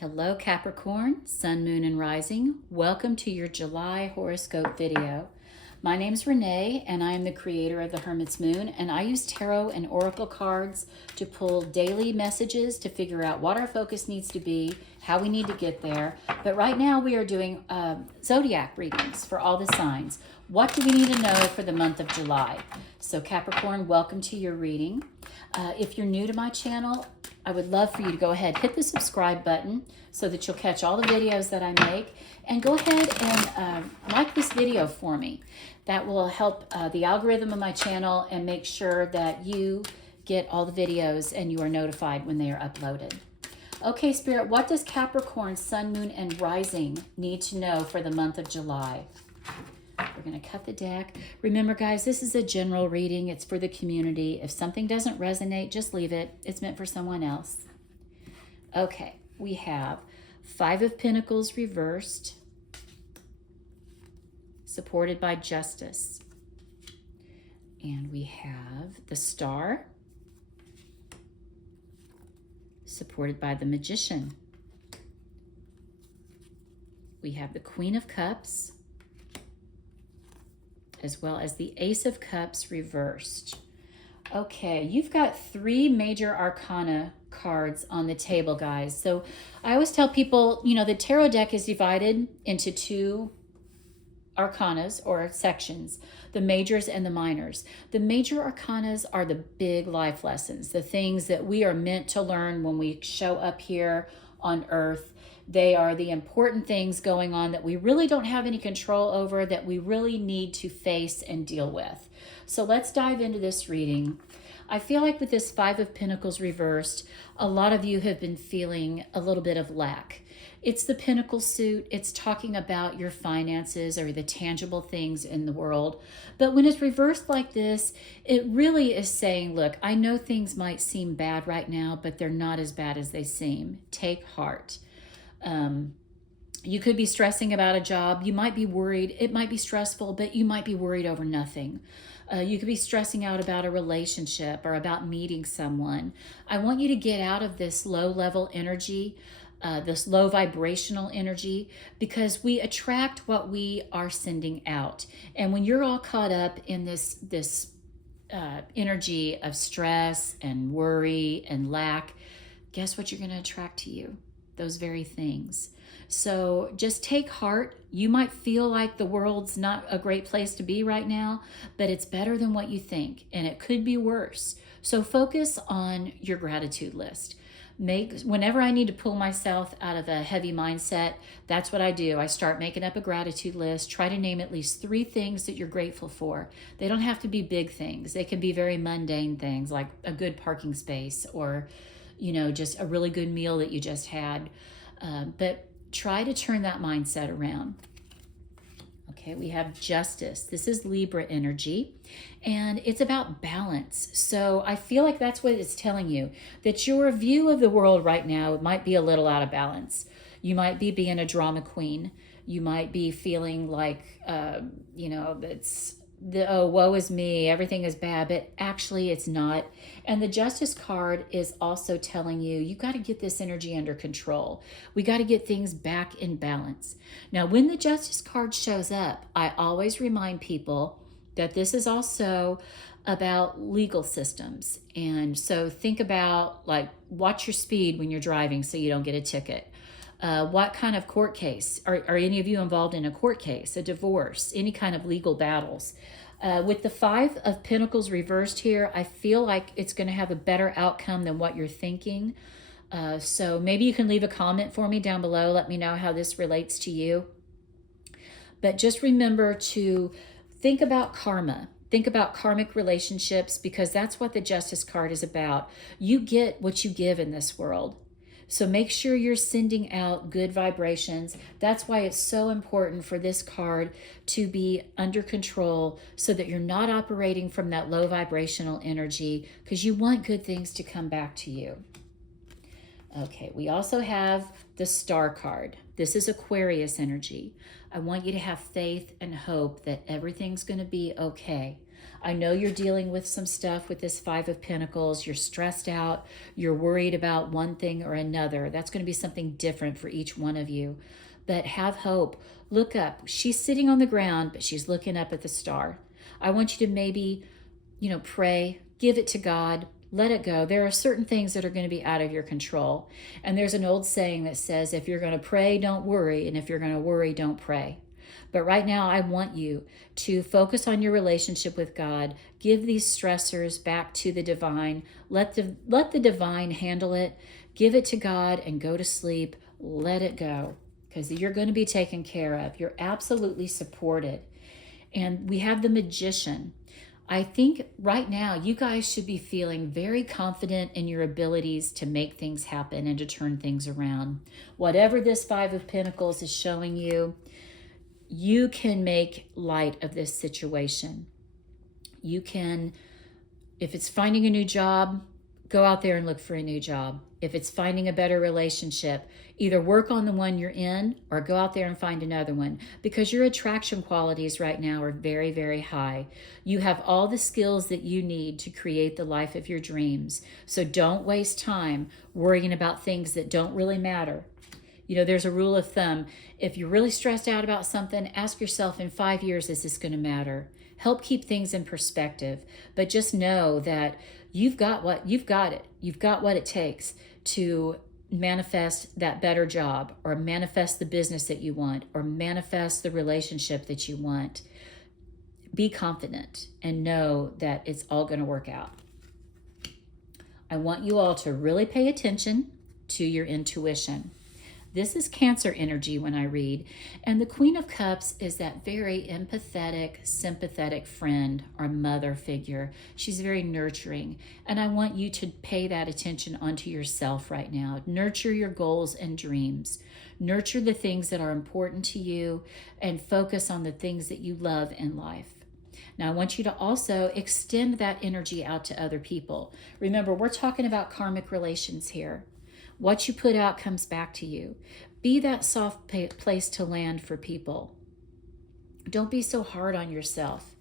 Hello Capricorn, Sun, Moon, and Rising. Welcome to your July horoscope video. My name's Renee and I am the creator of the Hermit's Moon, and I use tarot and oracle cards to pull daily messages to figure out what our focus needs to be, how we need to get there. But right now we are doing zodiac readings for all the signs. What do we need to know for the month of July? So Capricorn, welcome to your reading. If you're new to my channel, I would love for you to go ahead, hit the subscribe button so that you'll catch all the videos that I make, and go ahead and like this video for me. That will help the algorithm of my channel and make sure that you get all the videos and you are notified when they are uploaded. Okay, Spirit, what does Capricorn, Sun, Moon, and Rising need to know for the month of July? We're going to cut the deck. Remember, guys, this is a general reading. It's for the community. If something doesn't resonate, just leave it. It's meant for someone else. Okay, we have Five of Pentacles reversed, supported by Justice. And we have the Star, supported by the Magician. We have the Queen of Cups, as well as the Ace of Cups reversed. Okay, you've got three major arcana cards on the table, guys. So I always tell people, you know, the tarot deck is divided into two arcanas or sections, the majors and the minors. The major arcanas are the big life lessons, the things that we are meant to learn when we show up here on Earth. They are the important things going on that we really don't have any control over, that we really need to face and deal with. So let's dive into this reading. I feel like with this Five of Pentacles reversed, a lot of you have been feeling a little bit of lack. It's the Pentacle suit. It's talking about your finances or the tangible things in the world. But when it's reversed like this, it really is saying, look, I know things might seem bad right now, but they're not as bad as they seem. Take heart. You could be stressing about a job. You might be worried. It might be stressful, but you might be worried over nothing. You could be stressing out about a relationship or about meeting someone. I want you to get out of this low-level energy, this low vibrational energy, because we attract what we are sending out. And when you're all caught up in this energy of stress and worry and lack, guess what you're going to attract to you? Those very things. So just take heart. You might feel like the world's not a great place to be right now, but it's better than what you think, and it could be worse. So focus on your gratitude list. Whenever I need to pull myself out of a heavy mindset, that's what I do. I start making up a gratitude list. Try to name at least 3 things that you're grateful for. They don't have to be big things. They can be very mundane things like a good parking space or, you know, just a really good meal that you just had. But try to turn that mindset around. Okay, we have Justice. This is Libra energy, and it's about balance. So I feel like that's what it's telling you, that your view of the world right now might be a little out of balance. You might be being a drama queen. You might be feeling like, you know, oh, woe is me, everything is bad, but actually it's not. And the Justice card is also telling you, you got to get this energy under control. We got to get things back in balance. Now, when the Justice card shows up, I always remind people that this is also about legal systems. And so think about, like, watch your speed when you're driving so you don't get a ticket. What kind of court case? Are any of you involved in a court case, a divorce, any kind of legal battles? With the Five of Pentacles reversed here, I feel like it's going to have a better outcome than what you're thinking. So maybe you can leave a comment for me down below. Let me know how this relates to you. But just remember to think about karma. Think about karmic relationships, because that's what the Justice card is about. You get what you give in this world. So make sure you're sending out good vibrations. That's why it's so important for this card to be under control so that you're not operating from that low vibrational energy, because you want good things to come back to you. Okay, we also have the Star card. This is Aquarius energy. I want you to have faith and hope that everything's going to be okay. I know you're dealing with some stuff with this Five of Pentacles. You're stressed out. You're worried about one thing or another. That's going to be something different for each one of you. But have hope. Look up. She's sitting on the ground, but she's looking up at the star. I want you to maybe, pray, give it to God, let it go. There are certain things that are going to be out of your control. And there's an old saying that says, if you're going to pray, don't worry. And if you're going to worry, don't pray. But right now, I want you to focus on your relationship with God. Give these stressors back to the divine. Let the divine handle it. Give it to God and go to sleep. Let it go, because you're going to be taken care of. You're absolutely supported. And we have the Magician. I think right now you guys should be feeling very confident in your abilities to make things happen and to turn things around. Whatever this Five of Pentacles is showing you, you can make light of this situation. You can, if it's finding a new job, go out there and look for a new job. If it's finding a better relationship, either work on the one you're in or go out there and find another one, because your attraction qualities right now are very, very high. You have all the skills that you need to create the life of your dreams. So don't waste time worrying about things that don't really matter. There's a rule of thumb. If you're really stressed out about something, ask yourself, in 5 years, is this going to matter? Help keep things in perspective. But just know that you've got it. You've got what it takes to manifest that better job, or manifest the business that you want, or manifest the relationship that you want. Be confident and know that it's all going to work out. I want you all to really pay attention to your intuition. This is Cancer energy when I read. And the Queen of Cups is that very empathetic, sympathetic friend or mother figure. She's very nurturing. And I want you to pay that attention onto yourself right now. Nurture your goals and dreams. Nurture the things that are important to you and focus on the things that you love in life. Now, I want you to also extend that energy out to other people. Remember, we're talking about karmic relations here. What you put out comes back to you. Be that soft place to land for people. Don't be so hard on yourself.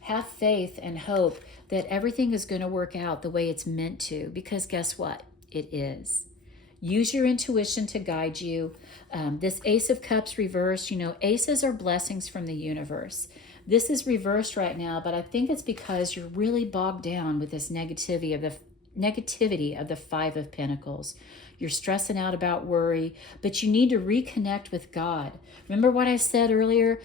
Have faith and hope that everything is going to work out the way it's meant to, because guess what? It is. Use your intuition to guide you. This Ace of Cups reversed, aces are blessings from the universe. This is reversed right now, but I think it's because you're really bogged down with this negativity of the Five of Pentacles. You're stressing out about worry, but you need to reconnect with God. Remember what I said earlier?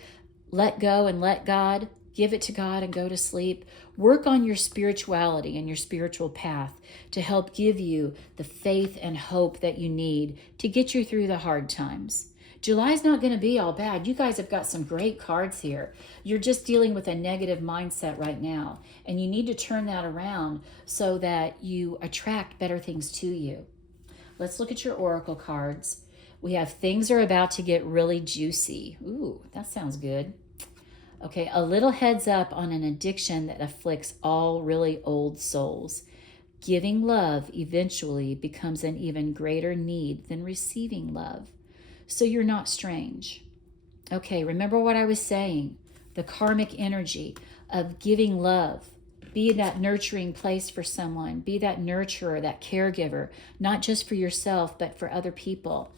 Let go and let God. Give it to God and go to sleep. Work on your spirituality and your spiritual path to help give you the faith and hope that you need to get you through the hard times. July's not going to be all bad. You guys have got some great cards here. You're just dealing with a negative mindset right now, and you need to turn that around so that you attract better things to you. Let's look at your oracle cards. We have things are about to get really juicy. Ooh, that sounds good. Okay, a little heads up on an addiction that afflicts all really old souls. Giving love eventually becomes an even greater need than receiving love. So you're not strange. Okay, remember what I was saying. The karmic energy of giving love. Be that nurturing place for someone. Be that nurturer, that caregiver, not just for yourself, but for other people.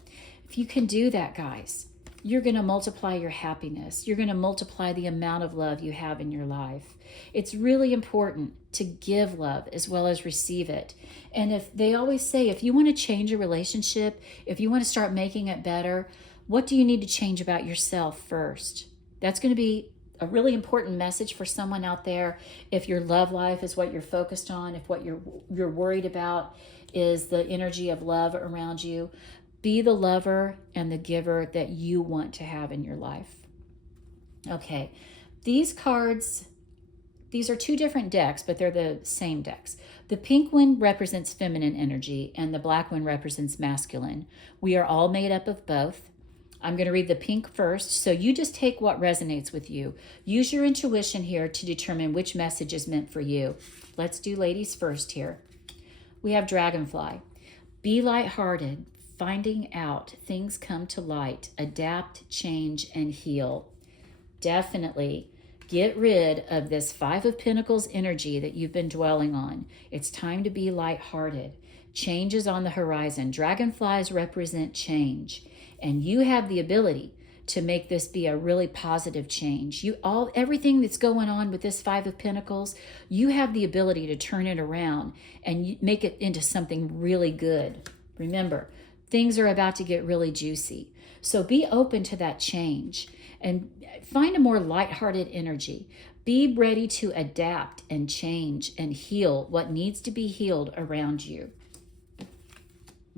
If you can do that, guys, you're going to multiply your happiness. You're going to multiply the amount of love you have in your life. It's really important to give love as well as receive it. And if they always say, if you want to change a relationship, if you want to start making it better, what do you need to change about yourself first? That's going to be a really important message for someone out there. If your love life is what you're focused on, if what you're worried about is the energy of love around you, be the lover and the giver that you want to have in your life. Okay, these cards, these are two different decks, but they're the same decks. The pink one represents feminine energy and the black one represents masculine. We are all made up of both. I'm going to read the pink first, so you just take what resonates with you. Use your intuition here to determine which message is meant for you. Let's do ladies first here. We have Dragonfly. Be lighthearted. Finding out things come to light, adapt, change, and heal. Definitely Get rid of this Five of Pentacles energy that you've been dwelling on. It's time to be lighthearted. Change is on the horizon. Dragonflies represent change, and you have the ability to make this be a really positive change. Everything that's going on with this Five of Pentacles, you have the ability to turn it around and make it into something really good. Remember, things are about to get really juicy. So be open to that change and find a more lighthearted energy. Be ready to adapt and change and heal what needs to be healed around you.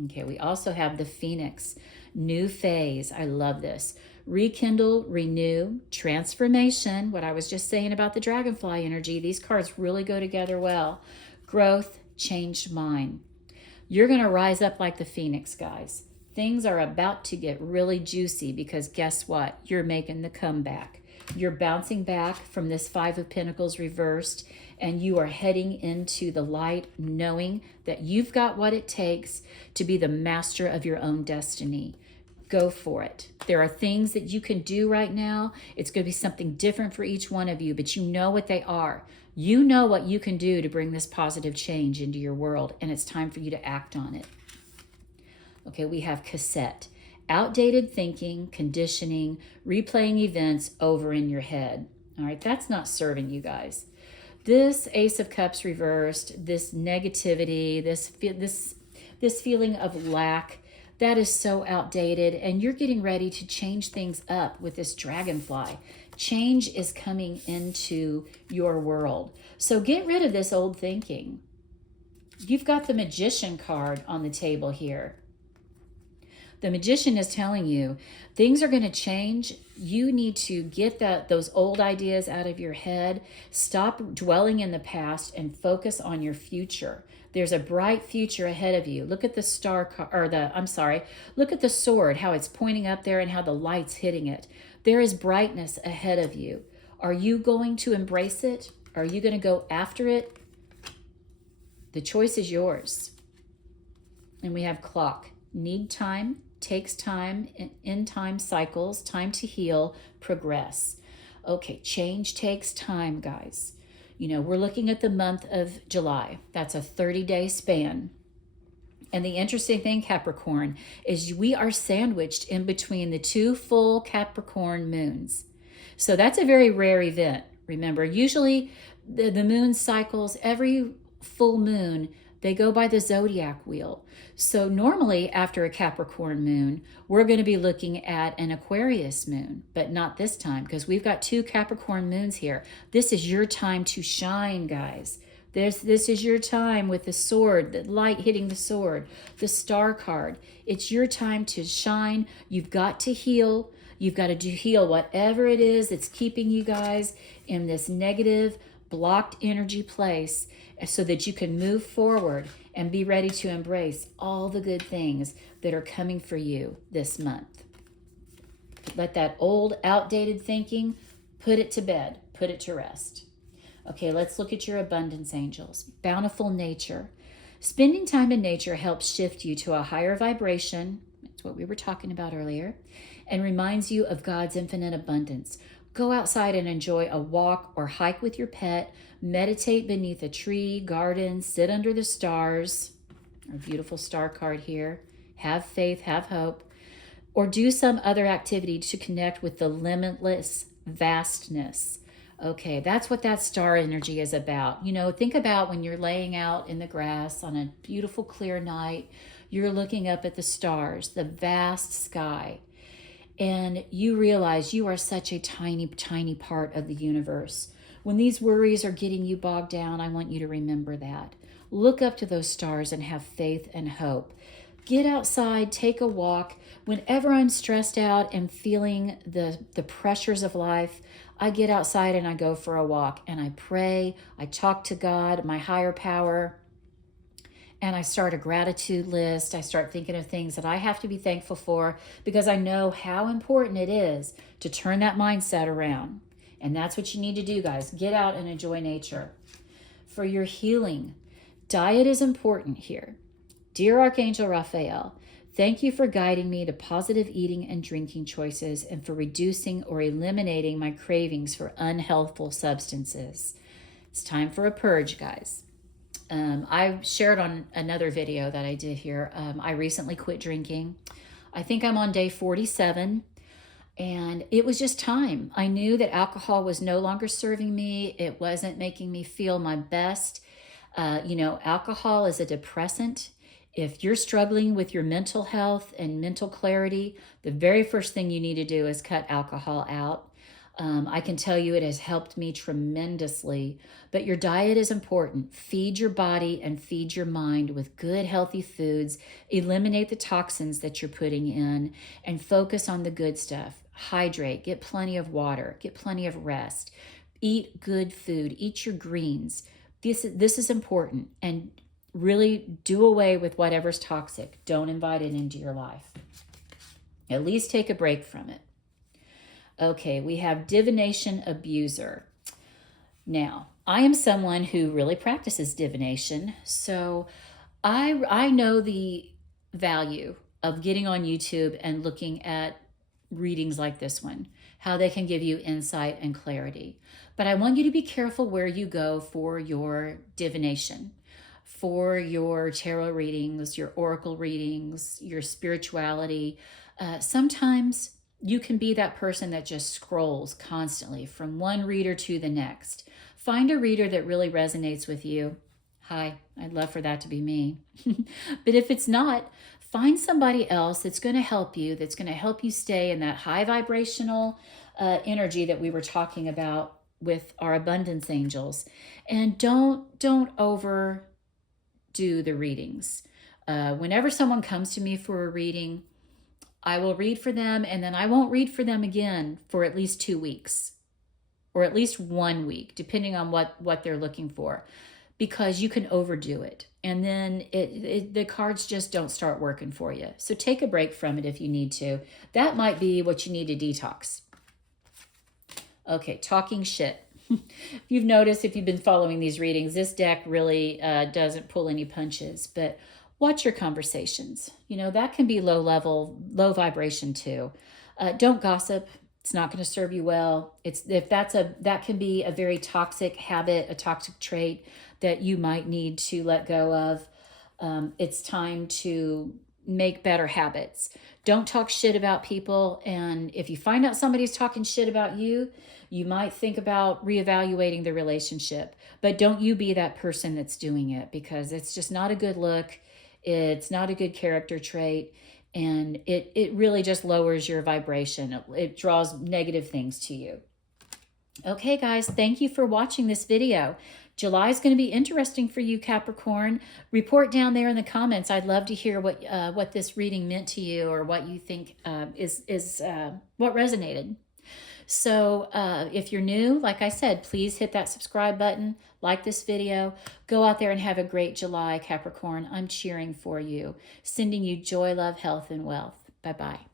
Okay, we also have the Phoenix, new phase. I love this. Rekindle, renew, transformation. What I was just saying about the dragonfly energy, these cards really go together well. Growth, changed mind. You're going to rise up like the Phoenix, guys. Things are about to get really juicy because guess what? You're making the comeback. You're bouncing back from this Five of Pentacles reversed, and you are heading into the light, knowing that you've got what it takes to be the master of your own destiny. Go for it. There are things that you can do right now. It's going to be something different for each one of you, but you know what they are. You know what you can do to bring this positive change into your world, and it's time for you to act on it. Okay, we have cassette. Outdated thinking, conditioning, replaying events over in your head. All right, that's not serving you guys. This Ace of Cups reversed, this negativity, this feeling of lack, that is so outdated, and you're getting ready to change things up with this dragonfly. Change is coming into your world. So get rid of this old thinking. You've got the Magician card on the table here. The Magician is telling you things are going to change. You need to get those old ideas out of your head. Stop dwelling in the past and focus on your future. There's a bright future ahead of you. Look at the look at the sword, how it's pointing up there and how the light's hitting it. There is brightness ahead of you. Are you going to embrace it? Are you going to go after it? The choice is yours. And we have clock. Need time, takes time, in time cycles, time to heal, progress. Okay, change takes time, guys. You know, we're looking at the month of July. That's a 30-day span. And the interesting thing, Capricorn, is we are sandwiched in between the two full Capricorn moons. So that's a very rare event. Remember, usually the moon cycles, every full moon, they go by the zodiac wheel. So normally after a Capricorn moon, we're going to be looking at an Aquarius moon, but not this time because we've got two Capricorn moons here. This is your time to shine, guys. This is your time with the sword, the light hitting the sword, the star card. It's your time to shine. You've got to heal. You've got to heal whatever it is that's keeping you guys in this negative, blocked energy place so that you can move forward and be ready to embrace all the good things that are coming for you this month. Let that old, outdated thinking, put it to bed, put it to rest. Okay, let's look at your abundance angels. Bountiful nature. Spending time in nature helps shift you to a higher vibration. That's what we were talking about earlier. And reminds you of God's infinite abundance. Go outside and enjoy a walk or hike with your pet. Meditate beneath a tree, garden, sit under the stars. Our beautiful star card here. Have faith, have hope. Or do some other activity to connect with the limitless vastness. Okay, that's what that star energy is about. You know, think about when you're laying out in the grass on a beautiful clear night, you're looking up at the stars, the vast sky, and you realize you are such a tiny, tiny part of the universe. When these worries are getting you bogged down, I want you to remember that. Look up to those stars and have faith and hope. Get outside, take a walk. Whenever I'm stressed out and feeling the pressures of life, I get outside and I go for a walk and I pray, I talk to God, my higher power, and I start a gratitude list. I start thinking of things that I have to be thankful for because I know how important it is to turn that mindset around. And that's what you need to do, guys. Get out and enjoy nature. For your healing, diet is important here. Dear Archangel Raphael, Thank you for guiding me to positive eating and drinking choices and for reducing or eliminating my cravings for unhealthful substances. It's time for a purge, guys. I shared on another video that I did here. I recently quit drinking. I think I'm on day 47, and it was just time. I knew that alcohol was no longer serving me. It wasn't making me feel my best. Alcohol is a depressant. If you're struggling with your mental health and mental clarity, the very first thing you need to do is cut alcohol out. I can tell you it has helped me tremendously, but your diet is important. Feed your body and feed your mind with good, healthy foods. Eliminate the toxins that you're putting in and focus on the good stuff. Hydrate, get plenty of water, get plenty of rest. Eat good food, eat your greens. This is important, and really do away with whatever's toxic. Don't invite it into your life. At least take a break from it. Okay, we have divination abuser. Now, I am someone who really practices divination, so I know the value of getting on YouTube and looking at readings like this one, how they can give you insight and clarity. But I want you to be careful where you go for your divination, for your tarot readings, your oracle readings, your spirituality. Sometimes you can be that person that just scrolls constantly from one reader to the next. Find a reader that really resonates with you. Hi, I'd love for that to be me. But if it's not, find somebody else that's going to help you, that's going to help you stay in that high vibrational energy that we were talking about with our abundance angels. And don't overdo the readings. Whenever someone comes to me for a reading, I will read for them, and then I won't read for them again for at least 2 weeks, or at least 1 week, depending on what they're looking for, because you can overdo it. And then the cards just don't start working for you. So take a break from it if you need to. That might be what you need to detox. Okay, talking shit. You've noticed, if you've been following these readings, this deck really doesn't pull any punches, but watch your conversations. That can be low level, low vibration too. Don't gossip. It's not going to serve you well. That can be a very toxic habit, a toxic trait that you might need to let go of. It's time to make better habits. Don't talk shit about people. And if you find out somebody's talking shit about you, you might think about reevaluating the relationship. But don't you be that person that's doing it, because it's just not a good look. It's not a good character trait, and it really just lowers your vibration. It draws negative things to you. Okay, guys, thank you for watching this video. July is going to be interesting for you, Capricorn. Report down there in the comments. I'd love to hear what this reading meant to you, or what you think is what resonated. So if you're new, like I said, please hit that subscribe button, like this video. Go out there and have a great July, Capricorn. I'm cheering for you, sending you joy, love, health, and wealth. Bye-bye.